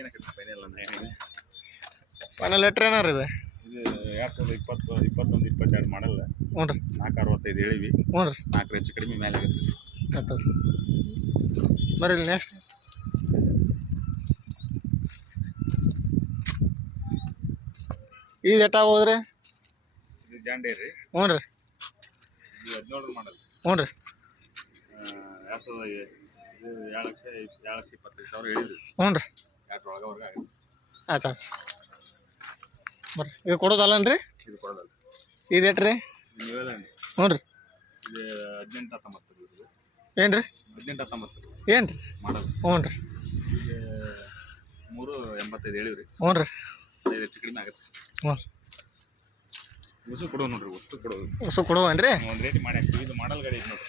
ಏನಕ್ಕೆ ಫೈನಲ್ ಅನ್ನ final letter ಏನಾರ ಇದೆ ಇದು 2020 21 22 ಮಾಡಲ್ಲ. ಹ್ಞೂ ರೀ 465 ಹೇಳಿವಿ. ಹ್ಞೂ ರೀ 4 ಹೆಚ್ಚು ಕಡಿಮೆ ಮೇಲೆ ಆಗುತ್ತೆ. ಆಯ್ತು ಬರ್ರಿ ನೆಕ್ಸ್ಟ್ ಇದು ಎಟ್ಟ ಹೋದ್ರಿ ಇದು ಜಾಂಡೇರ್ ರೀ. ಹ್ಞೂ ರೀ ಇದು 17 ಮಾಡಲ್ಲ. ಹ್ಞೂ ರೀ 2,7,25,000 ಹೇಳಿದ್ವಿ. ಹ್ಞೂ ರೀ 2 ಒಳಗವ್ರಿಗೆ ಆಗುತ್ತೆ. ಆಯ್ತು ಬರ್ರಿ ಇದು ಕೊಡೋದಲ್ಲನ್ರಿ ಇದು ಕೊಡೋದಲ್ಲ. ಇದು ಎಟ್ಟು ರೀ ನೀವೆಲ್ಲ ಹ್ಞೂ ರೀ ಇದು 18-19 ಏನು ರೀ 18-19 ಏನು ರೀ ಮಾಡಲ್ಲ. ಹ್ಞೂ ರೀ ಇದು 385 ಹೇಳಿವ್ರಿ. ಹ್ಞೂ ರೀ 5 ಹೆಚ್ಚು ಕಡಿಮೆ ಆಗುತ್ತೆ. ಹ್ಞೂ ಉಸು ಕೊಡೋ ನೋಡ್ರಿ. ಉಸು ಕೊಡೋದು ಹೊಸ ಕೊಡುವೇನು ರೀ ಒಂದು ರೇಟ್ ಮಾಡಿ ಹಾಕ್ತೀವಿ. ಇದು ಮಾಡಲ್ ಗಾಡಿ ಐತೆ ನೋಡ್ರಿ.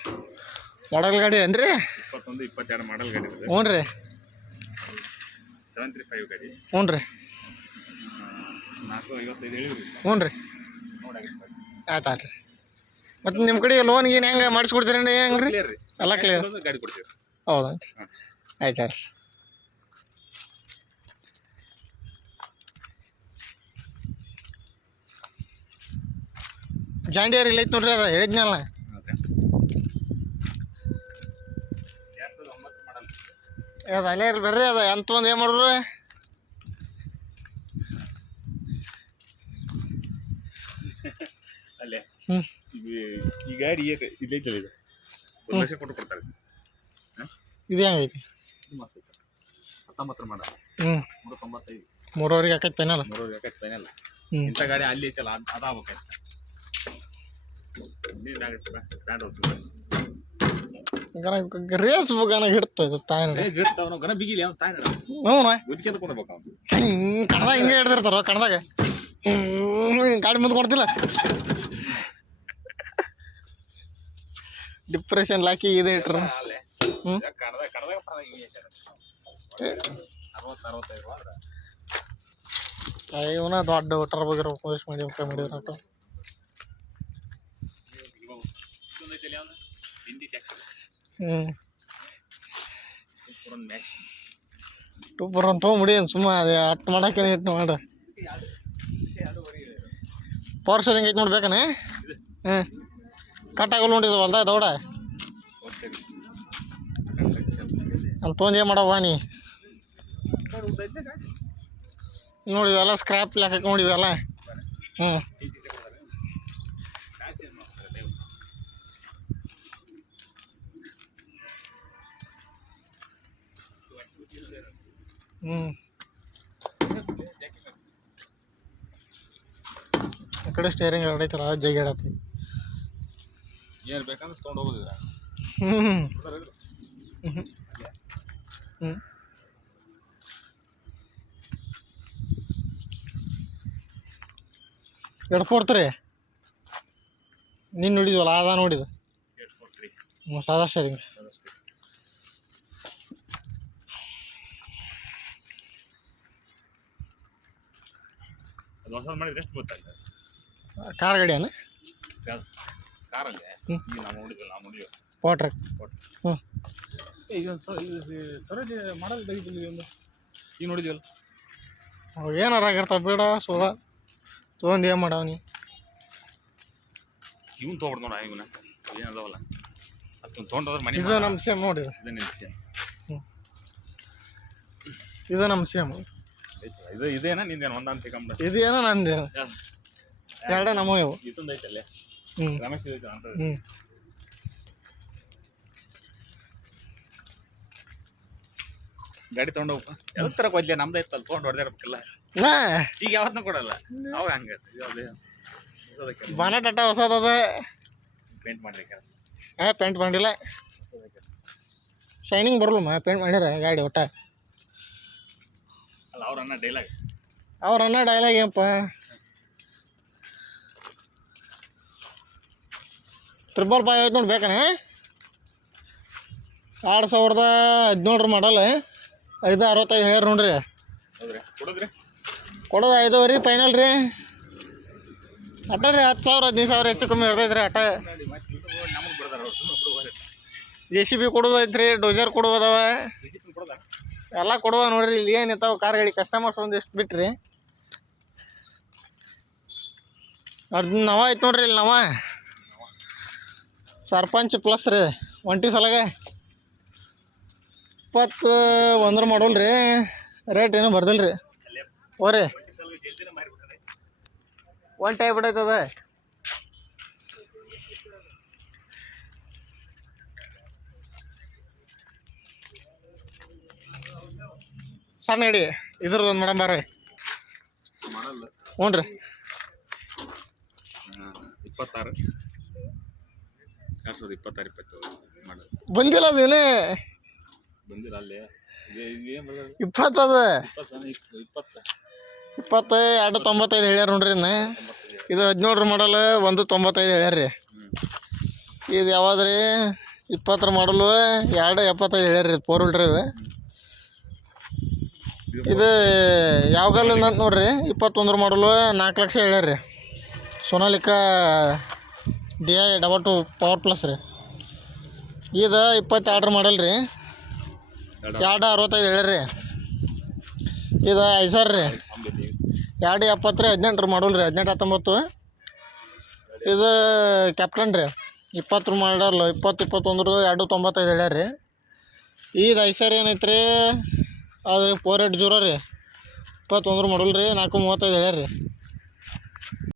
ಮಾಡಲ್ ಗಾಡಿ ಏನು ರೀ 21 22 ಮಾಡಲ್ ಗಾಡಿ ಇದೆ. ಹ್ಞೂ ರೀ 735 ಗಾಡಿ. ಹ್ಞೂ ರೀ 455 ಹೇಳಿವ್ರಿ. ಹ್ಞೂ ರೀ ನೋಡಾಗುತ್ತೆ ಆಯ್ತು ಆಯ್ತು ರೀ ಮತ್ತು ನಿಮ್ಮ ಕಡೆ ಲೋನ್ ಗೀನ್ ಹೆಂಗೆ ಮಾಡಿಸ್ಕೊಡ್ತೀರಿ ಹೆಂಗೆ ರೀ ಕ್ಲಿಯರ್ ರೀ. ಎಲ್ಲ ಕ್ಲಿಯರ್ ಗಾಡಿ ಕೊಡ್ತೀವಿ. ಹೌದಾ ಹಾಂ ಆಯ್ತು ಆಯ್ತು ಜಾಂಡಿಯರ್ ಇಲ್ಲ ಐತೆ ನೋಡ್ರಿ ಅದ ಹೇಳಿದ್ನಲ್ಲ ಓಕೆ. 2009 ಮಾಡಲ್. ಅದು ಅಲ್ಲೇ ಇರಲಿ ಬಿಡ್ರಿ ಅದು ಎಂತ ಒಂದು ಏನು ಮಾಡ್ರು ಅಲ್ಲೇ ಹ್ಞೂ ಈ ಗಾಡಿ ಇದೈತಲ್ಲ ಇದು 1 ಲಕ್ಷ ಕೊಟ್ಟು ಕೊಡ್ತಾರೆ. ಇದು ಹೆಂಗೈತಿ ಇದು ಮಸ್ತ್ ಐತೆ. 19 ಮಾಡಲ್. ಹ್ಞೂ 395. 3,000 ಆಕೈತೆ ಪೈನಲ್ 3 ಯಾಕೆ ಫೈನಲ್. ಹ್ಞೂ ಇಂಥ ಗಾಡಿ ಅಲ್ಲಿ ಐತಲ್ಲ ಅದಾಗಬೇಕಾಯ್ತು. ನೀನಾಗುತ್ತೆ ಬ್ಯಾಂಡ್ ಹೋಗ್ತದೆ. ರೇಸ್ ಬುಗಾನ ಹಿಡ್ತೈತೆ ತಾಯಿ ನೋಡಿ ಜಿಡ್ತಾವ ಗನ ಬಿಗಿಲಿ ಅವ್ನು ತಾಯಿ ಹ್ಞೂ ಬದುಕಿ ಕೂದಬೇಕು ಅವ್ನು. ಕಣದಾಗ ಹಿಂಗೆ ಹಿಡ್ದಿರ್ತಾರ ಕಣದಾಗ ಗಾಡಿ ಮುಂದೆ ಕೊಡ್ತಿಲ್ಲ ಡಿಪ್ರೆಷನ್ ಲಾಕಿ ಇದು ಇಟ್ರು ಅಲ್ಲೇ ಹ್ಞೂ ಕಡದಾಗ 60-65 ಇವನ ದೊಡ್ಡ ಒಟ್ಟರ ಬಗ್ಗೆ ಪೋಸ್ಟ್ ಮಾಡಿ ಮಾಡಿದ್ರು ಆಟ ಹ್ಞೂ ಟೂಪರ್ ಅಂತ ತೊಗೊಂಬಿಡಿ ಸುಮ್ಮ ಅದೇ ಅಟ್ಟು ಮಾಡಕ್ಕೆ ಇಟ್ಟು ಮಾಡ ಪವರ್ ಸ್ಟೇರಿಂಗ್ ಐತೆ ನೋಡ್ಬೇಕಾನೆ ಹ್ಞೂ ಕಟ್ಟಾಗಲ್ಲ ನೋಡಿದ ಹೊಲ್ದ ದೌಡ ಅಂತ ತೊಗೊಂಡು ಏನು ಮಾಡವ್ವ ನೀ ನೋಡಿ ಇವೆಲ್ಲ ಸ್ಕ್ರ್ಯಾಪ್ ಲೆಕ್ಕ ನೋಡಿ ಇವೆಲ್ಲ ಹ್ಞೂ ಹ್ಞೂ ಆ ಕಡೆ ಸ್ಟೇರಿಂಗ್ ಎರಡೈತಲ್ಲ ಜೈ ಹೇಳತ್ತಿ ಏನು ಬೇಕಂದ್ರೆ ತೊಗೊಂಡು ಹೋಗೋದಿಲ್ಲ. ಹ್ಞೂ ಹ್ಞೂ ಹ್ಞೂ ಎರಡು ಫೋರ್ತ್ ರೀ ನೀನು ನೋಡಿದ್ವಲ್ಲ ಅದ ನೋಡಿದ 843 ಹ್ಞೂ ಸಾದಾ ಸ್ಟೇರಿಂಗ್ ಅದು ಹೊಸ ಮಾಡಿದ್ರೆ ಎಷ್ಟು ಗೊತ್ತಾಗ್ತದೆ. ಕಾರ್ ಗಾಡಿಯನ್ನ ಕಾರಲ್ಲೇ ಹ್ಞೂ ಈಗ ನಾವು ನೋಡಿದ್ವಲ್ಲ ನಾವು ನೋಡಿದ್ವಿ. ವಾಟ್ರ್ ಹ್ಞೂ ಇದೊಂದು ಸರೋಜ್ ಮಾಡಲ್ ತೆಗಿತಿಲ್ಲ ಒಂದು ಈಗ ನೋಡಿದ್ವಲ್ಲ. ಅವು ಏನಾರ ಆಗಿರ್ತಾವ ಬೇಡ ಸೋಲ ತೊಗೊಂಡು ಏನು ಮಾಡವ ನೀ ಇವ್ನು ತೊಗೊಡ್ದು ನೋಡ ಇವನ ಏನದವಲ್ಲ ಅದನ್ನು ತೊಗೊಂಡೋದ್ರೆ ಮನೆ ಇದು ನಮ್ಮ ಸೇಮ್ ನೋಡಿದ ಇದನ್ನ ಹ್ಞೂ ಇದು ನಮ್ಮ ಸೇಮ್ ಇದು ಇದೇನ ನಿಂದೇನು ಒಂದಂತ ತಿಳ್ಕೊಂಬಿಡ. ಇದು ಏನೋ ನಂದು ಎರಡ ನಮ್ಮ ಇವು ಇದೊಂದು ಐತಲ್ಲೇ ಹ್ಞೂ ರಮೇಶ್ ಐತೆ ಅಂತ ಹ್ಞೂ ಗಾಡಿ ತೊಗೊಂಡು ಹೋಗ್ಬೇಕು. ಎಲ್ಲ ಥರ ಕೊಡ್ಲಿ ನಮ್ದು ಐತಲ್ಲ ತೊಗೊಂಡು ಹೊಡೆದಿರ್ಬೇಕಲ್ಲ. ನಾ ಈಗ ಯಾವತ್ತೂ ಕೊಡಲ್ಲ ಅವಾಗ ಹಂಗೆ ಬಾನೆಟ್ ಅಟ್ಟ ಹೊಸದದ ಪೇಂಟ್ ಮಾಡ್ಲಿಕ್ಕೆ ಪೇಂಟ್ ಮಾಡಿಲ್ಲ ಶೈನಿಂಗ್ ಬರಲ್ಲ ಪೇಂಟ್ ಮಾಡ್ಯಾರ ಗಾಡಿ ಒಟ್ಟ ಅಲ್ಲ ಅವ್ರ ಅನ್ನ ಡೈಲಾಗ್ ಅವ್ರ ಅನ್ನ ಡೈಲಾಗ್ ಏನಪ್ಪ ತ್ರಿಬಲ್ ಫೈವ್ ಐತೆ ನೋಡಿ ಬೇಕಾನೆ 2017 ಮಾಡಲ್ಲ 565 ಹೇಳ್ಯಾರ ನೋಡ್ರಿ. ಹೌದ್ರಿ ಕೊಡೋದ್ರಿ ಕೊಡೋದು 5 ರೀ ಫೈನಲ್ ರೀ ಅಟ್ಟ ರೀ 10,000 15,000 ಹೆಚ್ಚು ಕಮ್ಮಿ ಇರ್ತೈತೆ ರೀ ಅಟ್ಟ. ನಮಗೆ ಬಿಡ್ದಾರ JCB ಕೊಡೋದು ಐತ್ರಿ ಡೋಜರ್ ಕೊಡೋದವ ಎಲ್ಲ ಕೊಡುವ ನೋಡ್ರಿ. ಇಲ್ಲಿ ಏನಿರ್ತಾವ ಕಾರ್ ಗಾಡಿ ಕಸ್ಟಮರ್ಸ್ ಒಂದಿಷ್ಟು ಬಿಟ್ರಿ. ಅದು ನವ ಐತೆ ನೋಡ್ರಿ. ಇಲ್ಲಿ ನವ ಸರ್ಪಂಚ್ ಪ್ಲಸ್ ರೀ ಒಂಟಿ ಸಲಗೆ 21 ಮಾಡಲ್ ರೀ. ರೇಟ್ ಏನೂ ಬರ್ದಿಲ್ಲ ರೀ. ಓರಿ ಒಂಟಿ ಆಗ್ಬಿಟ್ಟೈತದ. ಸಣ್ಣ ಗಾಡಿ ಇದ್ರದ್ದು ಒಂದು ಮೇಡಮ್ ಬರ್ರಿ. ಮಾಡಲ್ಲ ಹ್ಞೂ ರೀ 26 2026 ಮಾಡಲ್ಲ. ಬಂದಿಲ್ಲ ಅದೇನೇ ಬಂದಿಲ್ಲ ಅಲ್ಲಿ ಏನು ಬರೋದು 20 ಅದ. 20 295 ಹೇಳ್ಯಾರ ನೋಡ್ರಿ. ಇನ್ನು ಇದು 17 ಮಾಡಲ್ 195 ಹೇಳ್ಯಾರ ರೀ. ಇದು ಯಾವ್ದು ರೀ 20 ಮಾಡಲು 275 ಹೇಳ್ಯಾರ ರೀ. 4 ವೀಲ್ ಡ್ರೈವ್. ಇದು ಯಾವ ಗಲ್ಲಿಂದ ಅಂತ ನೋಡ್ರಿ. 21 ಮಾಡಲು 4 ಲಕ್ಷ ಹೇಳ್ಯಾರ ರೀ. ಸೋನಾಲಿಕಾ DI 22 ಪವರ್ ಪ್ಲಸ್ ರೀ. ಇದು 22 ಮಾಡಲ್ ರೀ. 265 ಹೇಳ್ಯಾರ ರೀ. ಇದು ಐಸರ್ ರೀ 270 ರೀ. 18 ಮಾಡಲ್ ರೀ. 18-19. ಇದು ಕ್ಯಾಪ್ಟನ್ ರೀ 20 ಮಾಡಲ್ 20-21 295 ಹೇಳ್ಯಾರ ರೀ. ಇದು ಐಸರ್ ಏನೈತೆ ರೀ ಅದು 480 ರೀ. 21 ಮಾಡಲ್ ರೀ. 435 ಹೇಳ್ಯಾರ ರೀ.